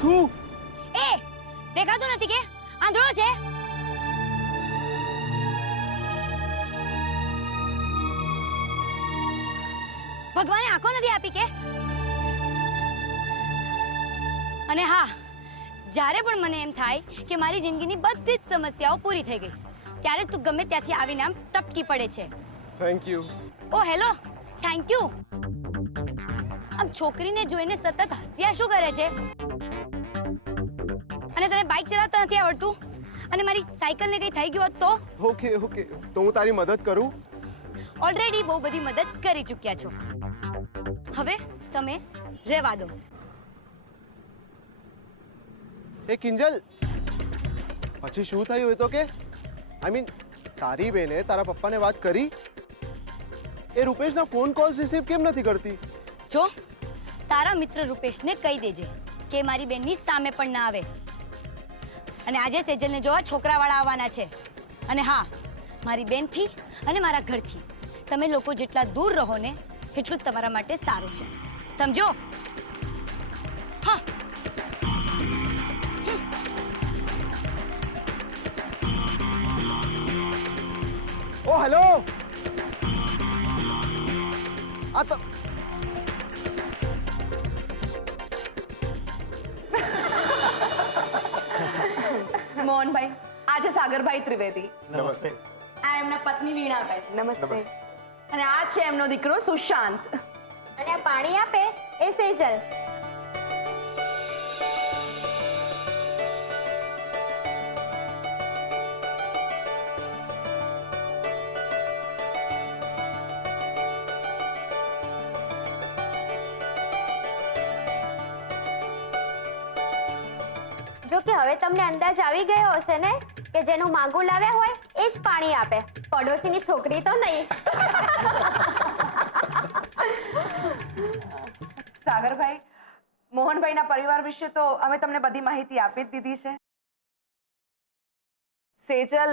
તું એ દેખાતું નથી કે આંધળો છે? ભગવાને આંખો નથી આપી કે? અને હા, જ્યારે પણ મને એમ થાય કે મારી જિંદગીની બધી જ સમસ્યાઓ પૂરી થઈ ગઈ, ત્યારે તું ગમે ત્યાંથી આવીને આમ ટપકી પડે છે. Thank you. Oh hello, thank you. આમ છોકરીને જોઈને સતત હસ્યા શું કરે છે? અને તને બાઇક ચલાવતા નથી આવડતું? અને મારી સાયકલને કંઈ થઈ ગયું હોત તો? ઓકે ઓકે, તો હું તારી મદદ કરું. ઓલરેડી બહુ બધી મદદ કરી ચૂક્યા છો. હવે તમે રહેવા દો. એ કિંજલ, પછી શું થયું એ તો કે? આઈ મીન, તારી બેને તારા પપ્પાને વાત કરી? એ રૂપેશના ફોન કોલ્સ રિસીવ કેમ નથી કરતી? જો તારા મિત્ર રૂપેશને કહી દેજે કે મારી બેનની સામે પણ ના આવે. અને આજે સેજલને જોવા છોકરાવાળા આવવાના છે. અને હા, મારી બેનથી અને મારા ઘરથી તમે લોકો જેટલા દૂર રહો ને એટલું જ તમારા માટે સારું છે, સમજો? હા. ઓ હેલો, આ તો મોહનભાઈ, આ છે સાગરભાઈ ત્રિવેદી. નમસ્તે. આ એમના પત્ની વીણાબેન. નમસ્તે. અને આ છે એમનો દીકરો સુશાંત. અને આ પાણી આપે એ સેજલ. જો કે હવે તમને અંદાજ આવી ગયો હશે ને કે જેનું માગું લાવ્યા હોય એ જ પાણી આપે, પડોશીની છોકરી તો નહીં. સાગરભાઈ, મોહનભાઈના પરિવાર વિશે તો અમે તમને બધી માહિતી આપી જ દીધી છે. સેજલ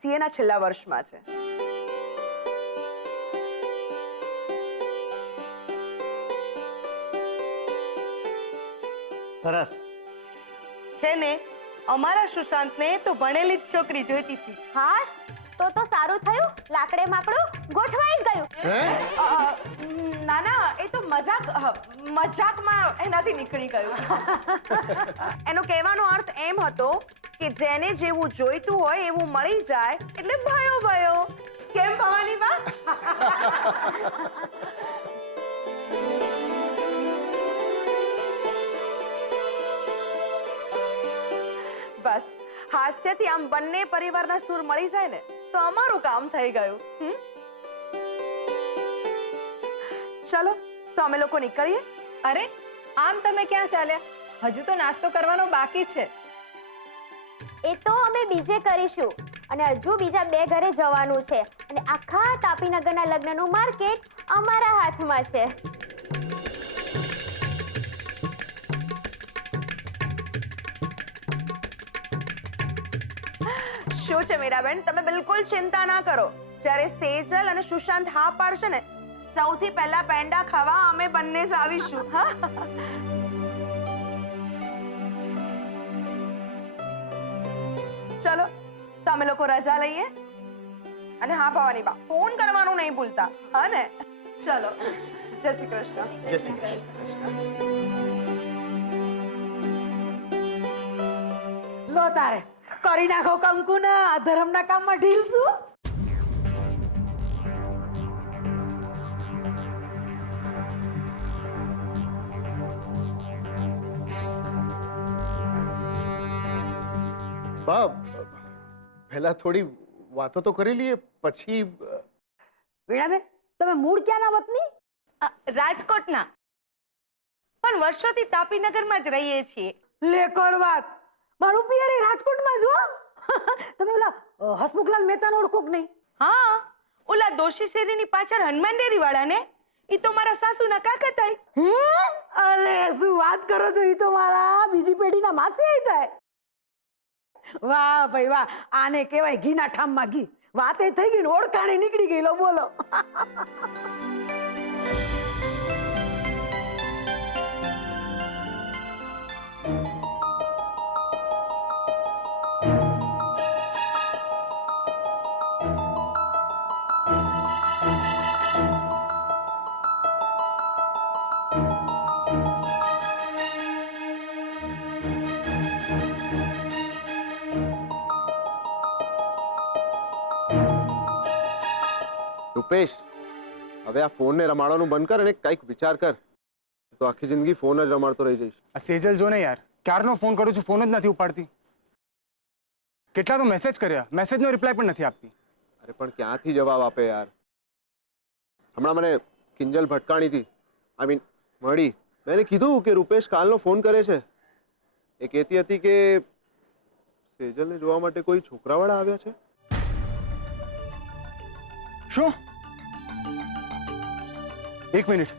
સીએના છેલ્લા વર્ષમાં છે. સરસ છે ને. અમારા સુશાંતને તો ભણેલી જ છોકરી જોઈતી હતી. હા, તો સારું થયું, લાકડે માકડું ગોઠવાઈ જ ગયું. ના ના, એ તો મજાકમાં એનાથી નીકળી ગયું. એનો કહેવાનો અર્થ એમ હતો કે જેને જેવું જોઈતું હોય એવું મળી જાય એટલે ભયો ભયો. કેમ ભવાની બા? બસ હાસ્યથી આમ બંને પરિવારના સૂર મળી જાય ને તો અમારું કામ થઈ ગયું. ચલો તો અમે લોકો નીકળીએ. અરે, આમ તમે ક્યાં ચાલ્યા? હજુ તો નાસ્તો કરવાનો બાકી છે. એ તો અમે બીજે કરીશું, અને હજુ બીજા 2 ઘરે જવાનું છે, અને આખા તાપીનગરના લગ્નનું માર્કેટ અમારા હાથમાં છે. શું છે મીરાબેન, તમે બિલકુલ ચિંતા ના કરો. જ્યારે સેજલ અને સુશાંત હા પાડશે ને, સૌથી પહેલા પેંડા ખાવા અમે બંને જ આવીશું. હા, ચલો તો અમે લોકો રજા લઈએ. અને હા ભવાની બા, ફોન કરવાનું નહીં ભૂલતા, હા ને? ચલો, જય શ્રી કૃષ્ણ. જય શ્રી કૃષ્ણ. લો તારે કરી નાખો કંકુના ધર્મના કામમાં ઢીલ છું. બાપ, પહેલા થોડી વાતો તો કરી લઈએ, પછી. વીણાબેન, તમે મૂળ ક્યાંના વતની? રાજકોટના, પણ વર્ષોથી તાપીનગરમાં જ રહીએ છીએ. લે કર વાત, મારું પિયર એ રાજકોટમાં જ હો. તમે ઓલા હસમુખલાલ મહેતાને ઓળખો કે નહીં? હા, ઓલા દોશી શેરીની પાછળ હનુમાન ડેરી વાળા ને, ઈ તો મારા સાસુના કાકા થાય. હે? અરે શું વાત કરો છો, ઈ તો મારા બીજી પેઢીના માસી થાય. વાહ ભાઈ વાહ, આને કહેવાય ઘીના ઠામમાં ઘી. વાતે થઈ ગઈ ને ઓળખાણે નીકળી ગઈ. લો બોલો. રૂપેશ, હવે આ ફોનને રમાડવાનું બંધ કર અને કંઈક વિચાર કર, તો આખી જિંદગી ફોન જ રમાડતો રહી જઈશ. આ સેજલ જો ને યાર, ક્યારનો ફોન કરું છું, ફોન જ નથી ઉપાડતી. કેટલા તો મેસેજ કર્યા, મેસેજનો રિપ્લાય પણ નથી આપતી. અરે પણ ક્યાંથી જવાબ આપે યાર? હમણાં મને કિંજલ ભટકાણી હતી, મળી. મેં એને કીધું કે રૂપેશ કાલનો ફોન કરે છે. એ કહેતી હતી કે સેજલને જોવા માટે કોઈ છોકરાવાળા આવ્યા છે. શું? એક મિનિટ,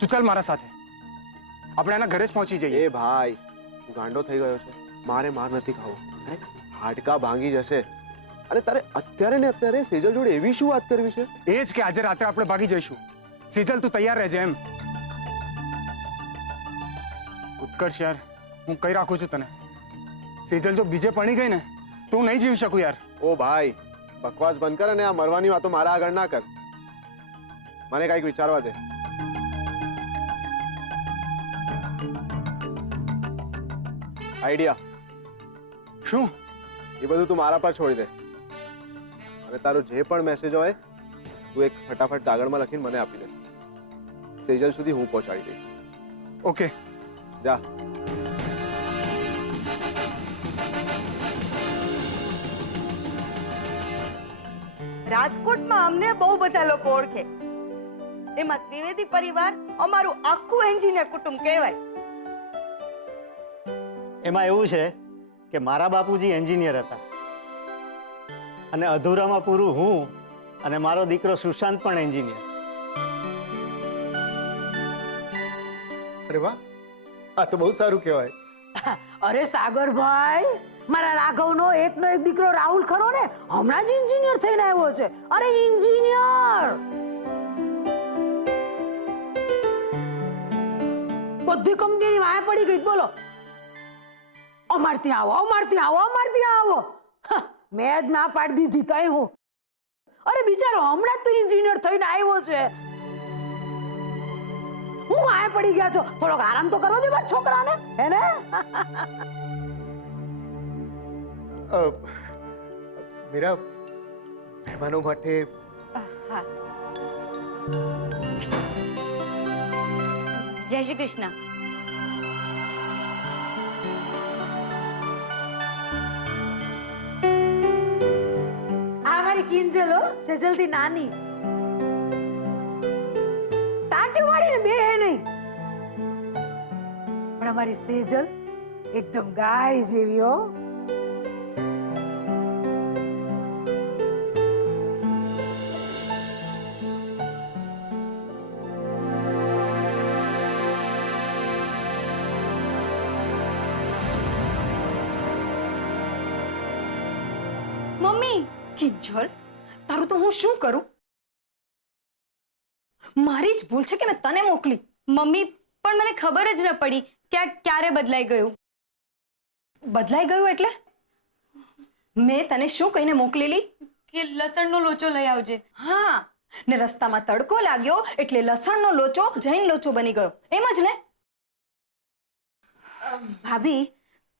તું ચાલ મારા સાથે, આપણે એના ઘરે જ પહોંચી જઈએ. એ ભાઈ, તું ગાંડો થઈ ગયો છે. મારે માર નથી ખાવો, હાડકા ભાંગી જશે. અને તારે અત્યારે ને અત્યારે સેજલ જોડે એવી શું વાત કરવી છે? એ જ કે આજે રાત્રે આપણે ભાગી જઈશું. સેજલ તું તૈયાર રહેજે એમ. ઉત્કર્ષ યાર, હું કહી રાખું છું તને, સેજલ જો બીજે પડી ગઈ ને તો હું નહીં જીવી શકું યાર. ઓ ભાઈ, બકવાસ બંધ કર અને આ મરવાની વાતો મારા આગળ ના કર. મને કંઈક વિચારવા દે. આઈડિયા. શું? એ બધું તું મારા પર છોડી દે અને તારો જે પણ મેસેજ હોય તું એક ફટાફટ કાગળમાં લખીને મને આપી દે. સેજલ સુધી હું પહોંચાડી દઈશ. ઓકે, જા. રાજકોટમાં અમને બહુ બધા લોકો ઓળખે, એમાં ત્રિવેદી પરિવાર અમારું આખું એન્જિનિયર કુટુંબ કહેવાય. એમાં એવું છે કે મારા બાપુજી એન્જિનિયર હતા અને અધૂરામાં પૂરું હું અને મારો દીકરો સુશાંત પણ એન્જિનિયર. અરે વાહ, આ તો બહુ સારું કહેવાય. અરે સાગરભાઈ, મારા રાઘવનો એકનો એક દીકરો રાહુલ ખરો ને, હમણાં જ એન્જિનિયર થઈને આવ્યો છે. અરે એન્જિનિયર! બધી કંપનીની વાય પડી ગઈ. બોલો, અમાર ત્યાં આવો, અમાર ત્યાં આવો, અમાર ત્યાં આવો. મેં જ ના પાડી દીધી તઈ હું. અરે બિચારો હમણાં જ તો એન્જિનિયર થઈને આવ્યો છે. હું વાય પડી ગયા છો, થોડોક આરામ તો કરો દે મારા છોકરાને, હે ને? મીરા, મહેમાનો માટે હા, જય શ્રી કૃષ્ણ. આ મારી કિંજલ હો, સેજલથી નાની. ટાંટી વાળીને બે હે નહીં, પણ અમારી સેજલ એકદમ ગાય જેવી હો. મમ્મી, કિંજલ, તારું તો હું શું કરું? મારી જ ભૂલ છે કે મેં તને મોકલી. મમ્મી પણ મને ખબર જ ન પડી કે આ ક્યારે બદલાઈ ગયું. બદલાઈ ગયું એટલે? મેં તને શું કહીને મોકલેલી? કે લસણનો લોચો લઈ આવજે. હા, ને રસ્તામાં તડકો લાગ્યો એટલે લસણનો લોચો જૈન લોચો બની ગયો, એમ જ ને? ભાભી,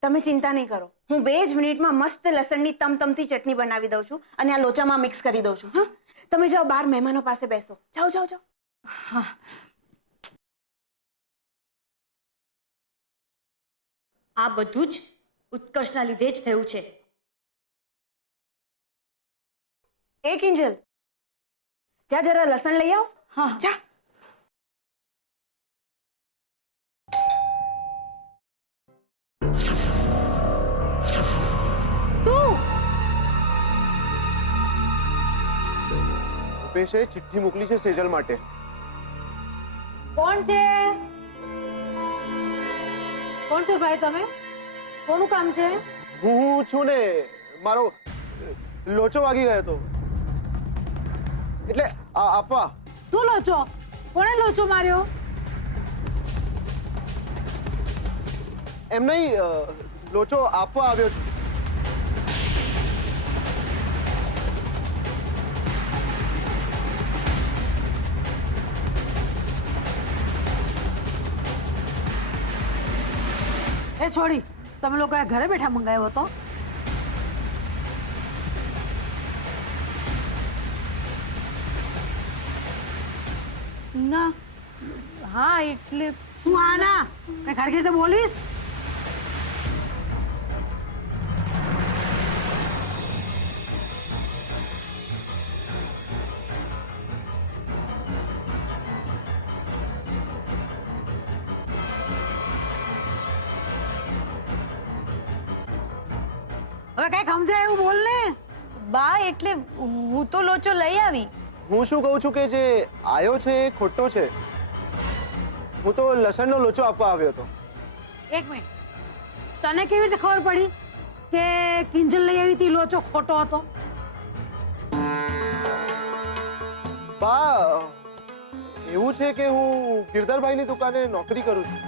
તમે ચિંતા નહીં કરો, હું 2 જ મિનિટમાં મસ્ત લસણની તમતમતી ચટણી બનાવી દઉં છું અને આ લોચામાં મિક્સ કરી દઉં છું. હા, તમે જાઓ બહાર મહેમાનો પાસે બેસો. જાઓ જાઓ જાઓ. આ બધું જ ઉત્કર્ષના લીધે જ થયું છે. એ કિંજલ, જા જરા લસણ લઈ આવ. હા, જા. રૂપેશે ચિઠ્ઠી મોકલી છે સેજલ માટે. કોણ છે? કોણ છો ભાઈ તમે? કોનું કામ છે? હું છું ને, મારો લોચો વાગી ગયો હતો એટલે આપવા. શું લોચો? કોણે લોચો માર્યો? એમ નહીં, લોચો આપવા આવ્યો છું. એ છોડી, તમે લોકોએ ઘરે બેઠા મંગાવ્યો હતો? ના હા એટલે તું આના કઈ ખરખી રીતે બોલીશ? હવે કઈ સમજાય એવું બોલ ને. બા એટલે હું તો લોચો લઈ આવી. હું શું કહું છું કે જે આયો છે એ ખોટો છે. હું તો લસણનો લોચો આપવા આવ્યો હતો. એક મિનિટ, તને કેવી રીતે ખબર પડી કે કિંજલ લઈ આવી હતી લોચો ખોટો હતો? બા એવું છે કે હું ગિરધરભાઈની દુકાને નોકરી કરું છું.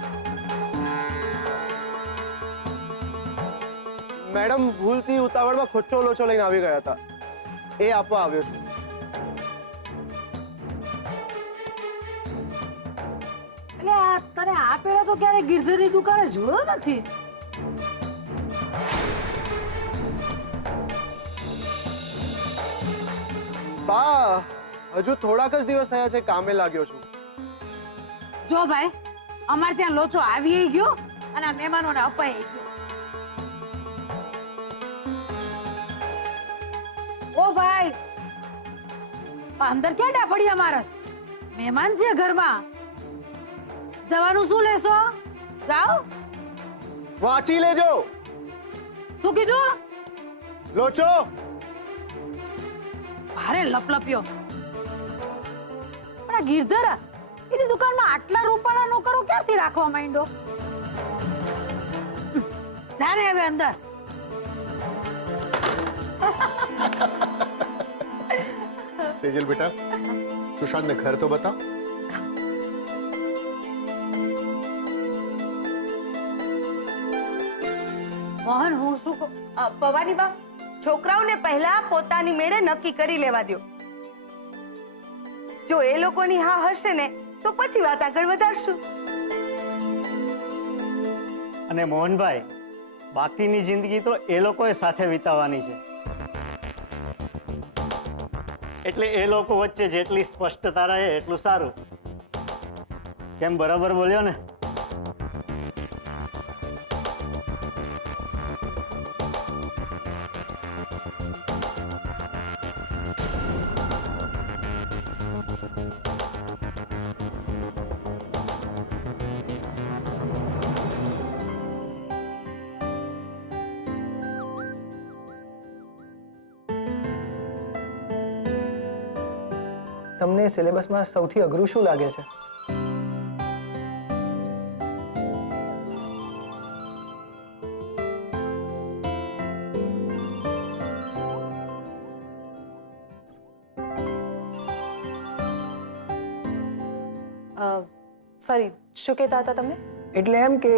મેડમ ભૂલથી ઉતાવળમાં ખોટો લોચો લઈને આવી ગયા હતા, એ આપવા આવ્યો છું. એટલે આ તને આ પેલા તો ક્યારે ગિરધરની દુકાને જોયો નથી. બા હજુ થોડાક જ દિવસ થયા છે કામે લાગ્યો છું. જો ભાઈ, અમારે ત્યાં લોચો આવી ગયો અને આ મહેમાનોને અપાઈ ગયો. ઓ ભાઈ, અંદર ક્યાં ડાફડી અમારા મહેમાન છે ઘરમાં. જવાનું શું લેશો? જાઓ. વાંચી લેજો. શું કીધું? લોચો. ભારે લપલપ્યો. પણ આ ગિરધર એની દુકાનમાં આટલા રૂપાળા નોકરો ક્યાંથી રાખવા માંડ્યો? જાને હવે અંદર. सेजल बेटा, सुशांत ने घर तो बता. મોહન, હું શું કહું? ભવાની બા, છોકરાઓને પહેલા પોતાની મેળે નક્કી કરી લેવા દો. જો એ લોકોની હા હશે ને તો પછી વાત આગળ વધારશું. અને મોહનભાઈ, બાકીની જિંદગી તો એ લોકોએ સાથે વિતાવવાની છે. એટલે એ લોકો વચ્ચે જેટલી સ્પષ્ટતા રહે એટલું સારું. કેમ, બરાબર બોલ્યો ને? તમને સિલેબસમાં સૌથી અઘરું શું લાગે છે? સોરી, શું કહેતા હતા તમે? એટલે એમ કે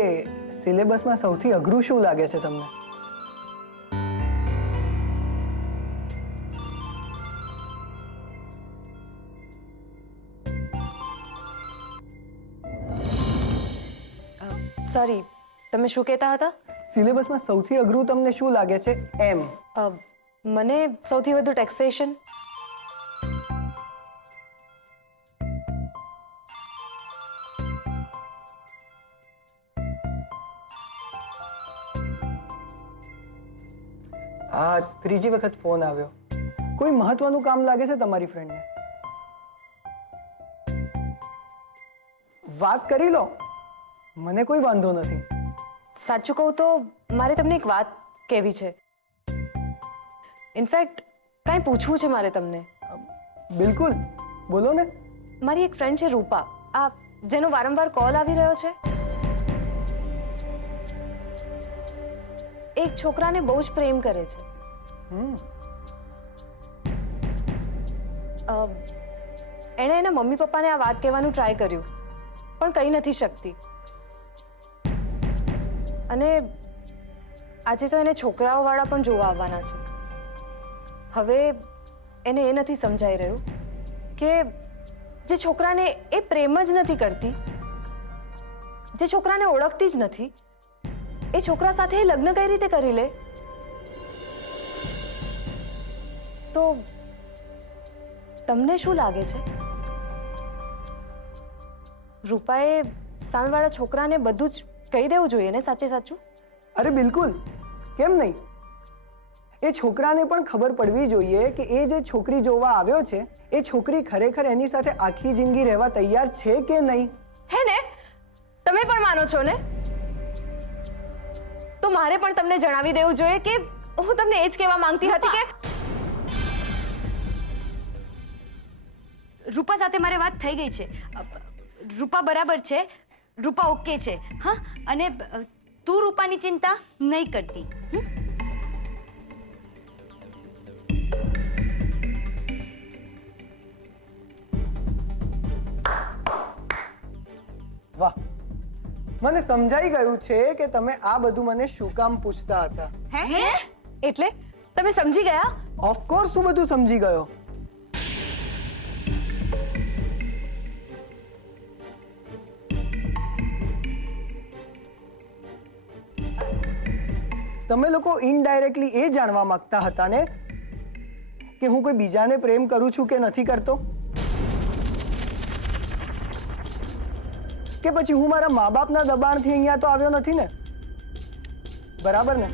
સિલેબસમાં સૌથી અઘરું શું લાગે છે તમને? સોરી, તમે શું કહેતા હતા? સિલેબસમાં સૌથી અઘરું તમને શું લાગે છે એમ? મને સૌથી વધુ ટેક્સેશન. આ ત્રીજી વખત ફોન આવ્યો. કોઈ મહત્વનું કામ લાગે છે તમારી ફ્રેન્ડને? વાત કરી લો, મને કોઈ વાંધો નથી. સાચું કહું તો મારે તમને એક વાત કહેવી છે. ઇનફેક્ટ કાંઈ પૂછવું છે મારે તમને. બિલકુલ, બોલો ને. મારી એક ફ્રેન્ડ છે રૂપા, આ જેનો વારંવાર કોલ આવી રહ્યો છે. એક છોકરાને બહુ જ પ્રેમ કરે છે. એણે એના મમ્મી પપ્પાને આ વાત કહેવાનું ટ્રાય કર્યું, પણ કહી નથી શકતી. અને આજે તો એને છોકરાઓવાળા પણ જોવા આવવાના છે. હવે એને એ નથી સમજાઈ રહ્યું કે જે છોકરાને એ પ્રેમ જ નથી કરતી, જે છોકરાને ઓળખતી જ નથી, એ છોકરા સાથે એ લગ્ન કઈ રીતે કરી લે? તો તમને શું લાગે છે? રૂપાએ સામેવાળા છોકરાને બધું જ કહી દેવું જોઈએ ને, સાચે સાચું? અરે બિલકુલ, કેમ નહીં? એ છોકરાને પણ ખબર પડવી જોઈએ કે એ જે છોકરી જોવા આવ્યો છે એ છોકરી ખરેખર એની સાથે આખી જિંદગી રહેવા તૈયાર છે કે નહીં. હે ને? તમે પણ માનો છો ને? તો મારે પણ તમને જણાવી દેવું જોઈએ કે હું તમને એ જ કહેવા માંગતી હતી કે રૂપા સાથે મારે વાત થઈ ગઈ છે. રૂપા બરાબર છે, રૂપા ઓકે છે. હા, અને તું રૂપાની ચિંતા નહીં કરતી. વાહ, મને સમજાઈ ગયું છે કે તમે આ બધું મને શું કામ પૂછતા હતા. હે? એટલે તમે સમજી ગયા? ઓફકોર્સ હું બધું સમજી ગયો. તમે લોકો ઇનડાયરેક્ટલી એ જાણવા માંગતા હતા ને કે હું કોઈ બીજાને પ્રેમ કરું છું કે નથી કરતો, કે પછી હું મારા મા બાપના દબાણથી અહીંયા તો આવ્યો નથી ને? બરાબર ને?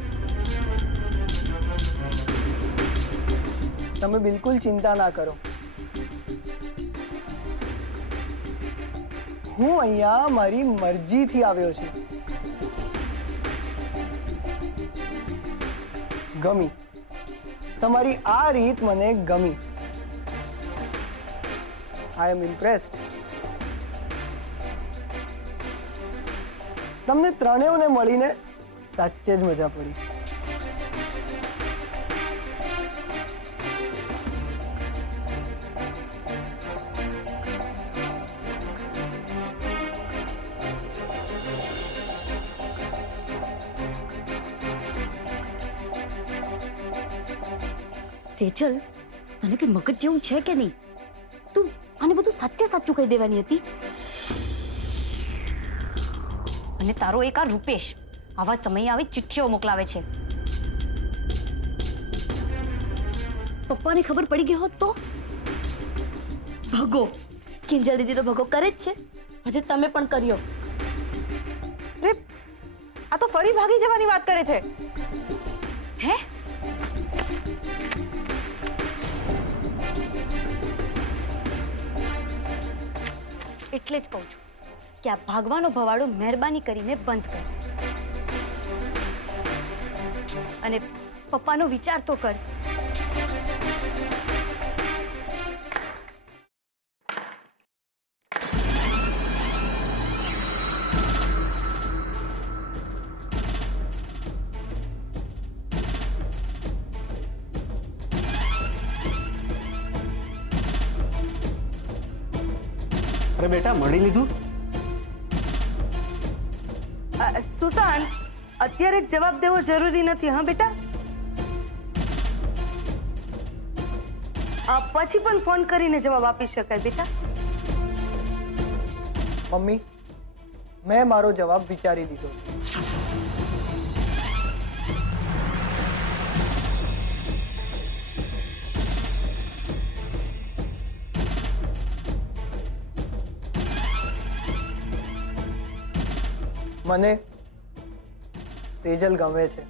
તમે બિલકુલ ચિંતા ના કરો. હું અહીંયા મારી મરજીથી આવ્યો છું. ગમી તમારી આ રીત, મને ગમી. આઈ એમ ઇમ્પ્રેસ્ડ. તમને ત્રણેયને મળીને સાચે જ મજા પડી. સેજલ, તને કઈ મગજ જેવું છે કે નહીં? તું આને બધું સાચે સાચું કહી દેવાની હતી. અને તારો એક આ રૂપેશ આવા સમયે આવી ચિઠ્ઠીઓ મોકલાવે છે. પપ્પાને ખબર પડી ગઈ હોત તો? ભગો, કિંજલ દીદી તો ભગો કરે જ છે. હજે તમે પણ કર્યો. રે, આ તો ફરી ભાગી જવાની વાત કરે છે. હે? એટલે જ કહું છું કે આ ભાગવાનો ભવાડો મહેરબાની કરીને બંધ કર અને પપ્પાનો વિચાર તો કર. અરે બેટા, મળી લીધું? સુશાંત, અત્યારે જ જવાબ દેવો જરૂરી નથી. હા બેટા, પછી પણ ફોન કરીને જવાબ આપી શકાય બેટા. મમ્મી, મેં મારો જવાબ વિચારી લીધો. મને સેજલ ગમે છે.